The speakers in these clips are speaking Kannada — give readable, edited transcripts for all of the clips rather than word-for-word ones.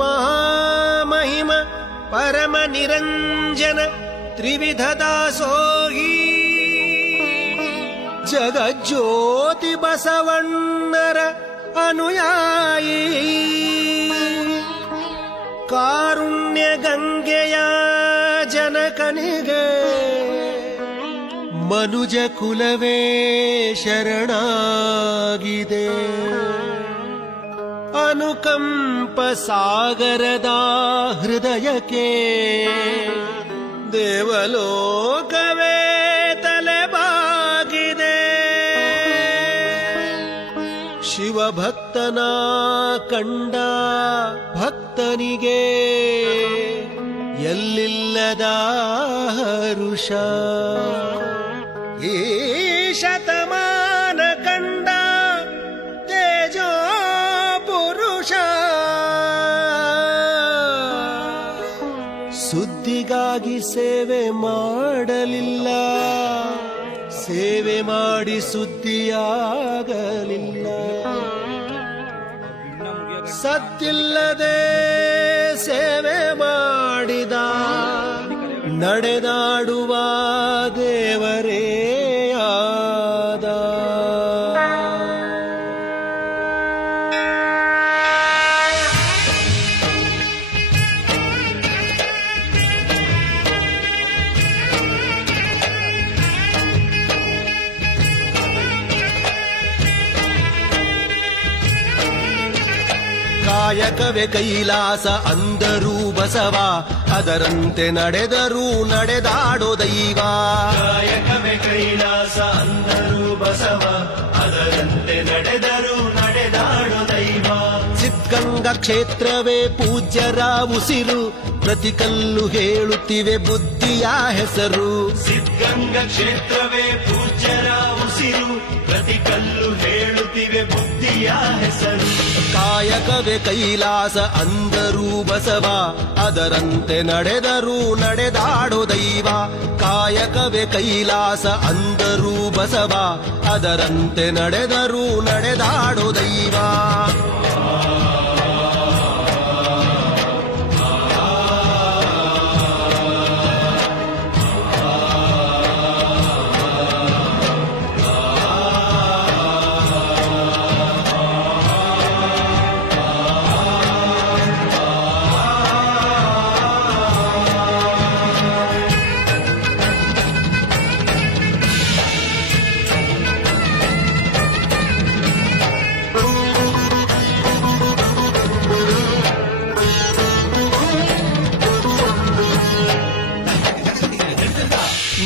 ಮಹಾಮಹಿಮ ಪರಮ ನಿರಂಜನ ತ್ರಿವಿಧ ದಾಸೋಹಿ ಜಗಜ್ಯೋತಿ ಬಸವಣ್ಣರ ಅನುಯಾಯಿ ಕಾರುಣ್ಯ ಗಂಗೆಯ ಜನಕನಿಗೆ ಮನುಜ ಕುಲವೇ ಶರಣಾಗಿದೆ. ಅನುಕಂಪ ಸಾಗರದ ಹೃದಯಕ್ಕೆ ದೇವಲೋಕವೇ ತಲೆಬಾಗಿದೆ. ಶಿವಭಕ್ತನ ಕಂಡ ಭಕ್ತನಿಗೆ ಎಲ್ಲಿಲ್ಲದ ಹರುಷ. ಈ ಶತಮಾನ ಕಂಡ ತೇಜೋ ಪುರುಷ ಸುದ್ದಿಗಾಗಿ ಸೇವೆ ಮಾಡಲಿಲ್ಲ, ಸೇವೆ ಮಾಡಿ ಸುದ್ದಿಯಾಗಲಿಲ್ಲ. ಸದ್ದಿಲ್ಲದೆ ಸೇವೆ ಮಾಡಿದ ನಡೆದಾಡುವ ದೇವರೇ ಆದ. ಕಾಯಕವೇ ಕೈಲಾಸ ಅಂದರೂ ಬಸವ, ಅದರಂತೆ ನಡೆದರೂ ನಡೆದಾಡೋ ದೈವ. ಕಾಯಕವೇ ಕೈಲಾಸ ಅಂದರೂ ಬಸವ, ಅದರಂತೆ ನಡೆದರೂ ನಡೆದಾಡೋ ದೈವ. ಸಿದ್ಧಗಂಗಾ ಕ್ಷೇತ್ರವೇ ಪೂಜ್ಯರ ಉಸಿರು, ಪ್ರತಿ ಕಲ್ಲು ಹೇಳುತ್ತಿವೆ ಬುದ್ಧಿಯ ಹೆಸರು. ಸಿದ್ಧಗಂಗಾ ಕ್ಷೇತ್ರವೇ ಪೂಜ್ಯರ ಉಸಿರು, ಪ್ರತಿ ಕಲ್ಲು ಹೇಳುತ್ತಿವೆ ಬುದ್ಧಿಯ ಹೆಸರು. ಕಾಯಕವೇ ಕೈಲಾಸ ಅಂದರೂ ಬಸವ, ಅದರಂತೆ ನಡೆದರೂ ನಡೆದಾಡೋ ದೈವ. ಕಾಯಕವೇ ಕೈಲಾಸ ಅಂದರೂ ಬಸವ, ಅದರಂತೆ ನಡೆದರೂ ನಡೆದಾಡೋ ದೈವ.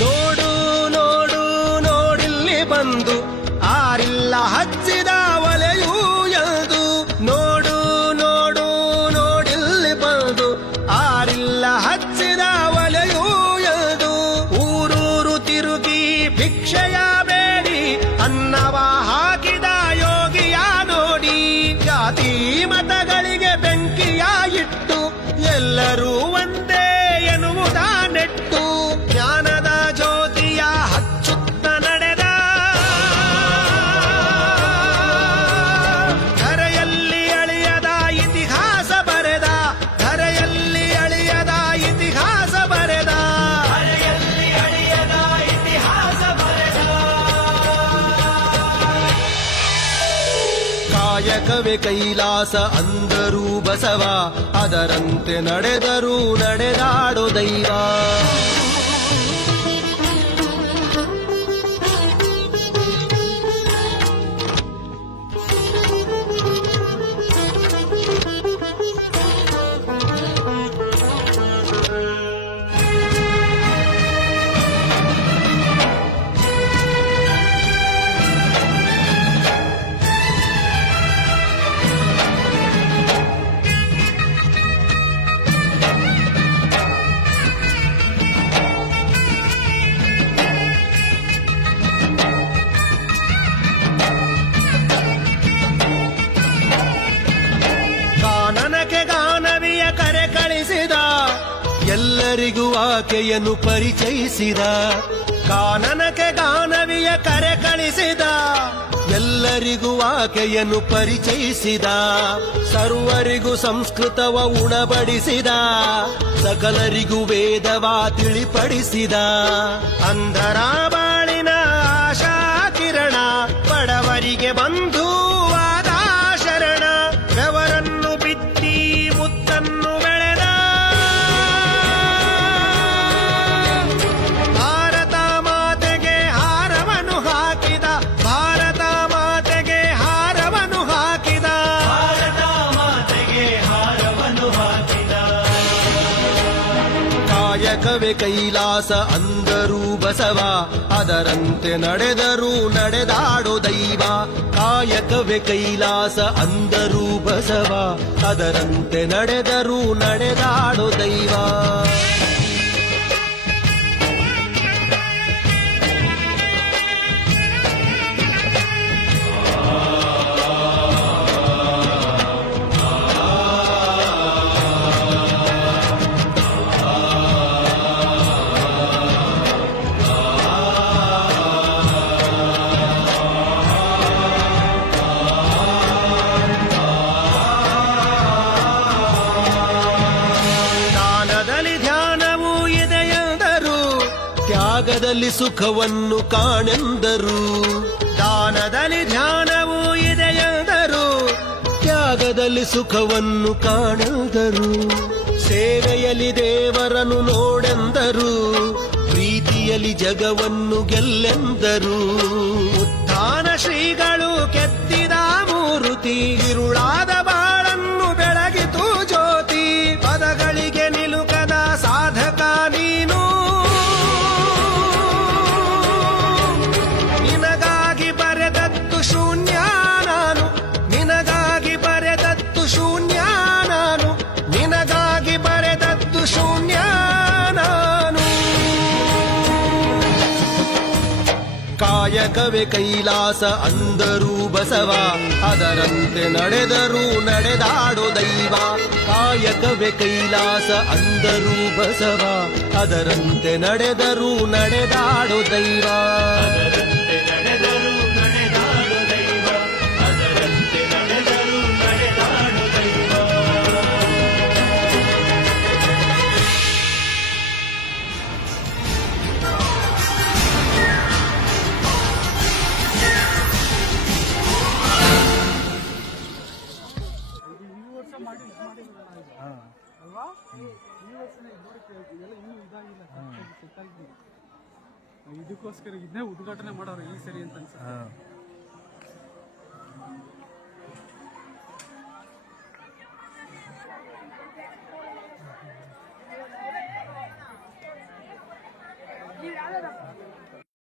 ನೋಡು ನೋಡು ನೋಡಿಲ್ಲಿ ಬಂದು ಆರಿಲ್ಲ ಹಚ್ಚಿದ ಒಲೆಯೂ ಎಂದು. ನೋಡು ನೋಡು ನೋಡಿಲ್ಲಿ ಬಂದು ಆರಿಲ್ಲ ಹಚ್ಚಿದ ಒಲೆಯೂ ಎಂದು. ಊರೂರು ತಿರುಗಿ ಭಿಕ್ಷೆಯ ಬೇಡಿ ಅನ್ನವ ಹಾಕಿದ ಯೋಗಿಯ ನೋಡಿ. ಜಾತಿ ಮತಗಳಿಗೆ ಬೆಂಕಿಯ ಇಟ್ಟು ಎಲ್ಲರೂ ಒಂದೇ ಎನ್ನುವುದ ನೆಟ್ಟು ಜ್ಞಾನದ ಜ್ಯೋತಿಯ ಹಚ್ಚುತ್ತ ನಡೆದ. ಧರೆಯಲ್ಲಿ ಅಳಿಯದ ಇತಿಹಾಸ ಬರೆದ, ಧರೆಯಲ್ಲಿ ಅಳಿಯದ ಇತಿಹಾಸ ಬರೆದ, ಧರೆಯಲ್ಲಿ ಅಳಿಯದ ಇತಿಹಾಸ ಬರೆದ. ಕಾಯಕವೇ ಕೈಲಾಸ ಅಂದರೂ ಬಸವ, ಅದರಂತೆ ನಡೆದರೂ ನಡೆದಾಡೋ ದೈವ. ಎಲ್ಲರಿಗೂ ಆಕೆಯನ್ನು ಪರಿಚಯಿಸಿದ. ಕಾನನಕ್ಕೆ ಗಾನವಿಯ ಕರೆ ಕಳಿಸಿದ, ಎಲ್ಲರಿಗೂ ಆಕೆಯನ್ನು ಪರಿಚಯಿಸಿದ, ಸರ್ವರಿಗೂ ಸಂಸ್ಕೃತವ ಉಣಬಡಿಸಿದ, ಸಕಲರಿಗೂ ವೇದವ ತಿಳಿಪಡಿಸಿದ. ಅಂಧರ ಬಾಳಿನ ಆಶಾ ಕಿರಣ, ಬಡವರಿಗೆ ಬಂಧುವಾದ ಶರಣ, ಬೆವರನ್ನು ಬಿತ್ತಿ ಮುತ್ತನ್ನು ಬೆಳೆದ. ಭಾರತ ಮಾತೆಗೆ ಹಾರವನ್ನು ಹಾಕಿದ, ಭಾರತ ಮಾತೆಗೆ ಹಾರವನ್ನು ಹಾಕಿದ, ಭಾರತ ಮಾತೆಗೆ ಹಾರವನ್ನು ಹಾಕಿದ. ಕಾಯಕವೇ ಕೈಲಾಸ ಅಂದರು ಬಸವ, ಅದರಂತೆ ನಡೆದರು ನಡೆದಾಡೋ ದೈವ. ಕಾಯಕವೇ ಕೈಲಾಸ ಅಂದರು ಬಸವ, ಅದರಂತೆ ನಡೆದರು ನಡೆದಾಡೋ ದೈವ. ದಾನದಲ್ಲಿ ಧ್ಯಾನವೂ ಇದೆಯೆಂದರು, ತ್ಯಾಗದಲ್ಲಿ ಸುಖವನ್ನು ಕಾಣೆಂದರು. ದಾನದಲ್ಲಿ ಧ್ಯಾನವೂ ಇದೆಯೆಂದರು, ತ್ಯಾಗದಲ್ಲಿ ಸುಖವನ್ನು ಕಾಣೆಂದರು. ಸೇವೆಯಲ್ಲಿ ದೇವರನ್ನು ನೋಡೆಂದರು, ಪ್ರೀತಿಯಲ್ಲಿ ಜಗವನ್ನು ಗೆಲ್ಲೆಂದರು. ಉತ್ಥಾನ ಶ್ರೀಗಳು ಕೆತ್ತಿದ ಮೂರುತಿ, ಇರುಳಾದ ಬಾಳನ್ನು ಬೆಳಗಿತು ಜ್ಯೋತಿ. ಪದಗಳಿಗೆ ನಿಲುಕದ ಸಾಧಕ ನೀನು, ನಿನಗಾಗಿ ಬರೆದದ್ದು ಶೂನ್ಯ ನಾನು, ನಿನಗಾಗಿ ಬರೆದದ್ದು ಶೂನ್ಯ ನಾನು, ನಿನಗಾಗಿ ಬರೆದದ್ದು ಶೂನ್ಯ ನಾನು. ಕಾಯಕವೇ ಕೈಲಾಸ ಅಂದರು ಬಸವ, ಅದರಂತೆ ನಡೆದರು ನಡೆದಾಡೋ ದೈವ. ಕಾಯಕವೇ ಕೈಲಾಸ ಅಂದರು ಬಸವ, ಅದರಂತೆ ನಡೆದರು ನಡೆದಾಡೋ ದೈವ. ಅದರಂತೆ ನಡೆದರು ನಡೆದಾಡು ದೈವ, ಅದರಂತೆ ನಡೆದರು ನಡೆದಾಡು ದೈವ. ಇದಕ್ಕೋಸ್ಕರ ಇದನ್ನೇ ಉದ್ಘಾಟನೆ ಮಾಡೋರು ಈ ಸರಿ ಅಂತ ಅನ್ಸುತ್ತೆ. ಈ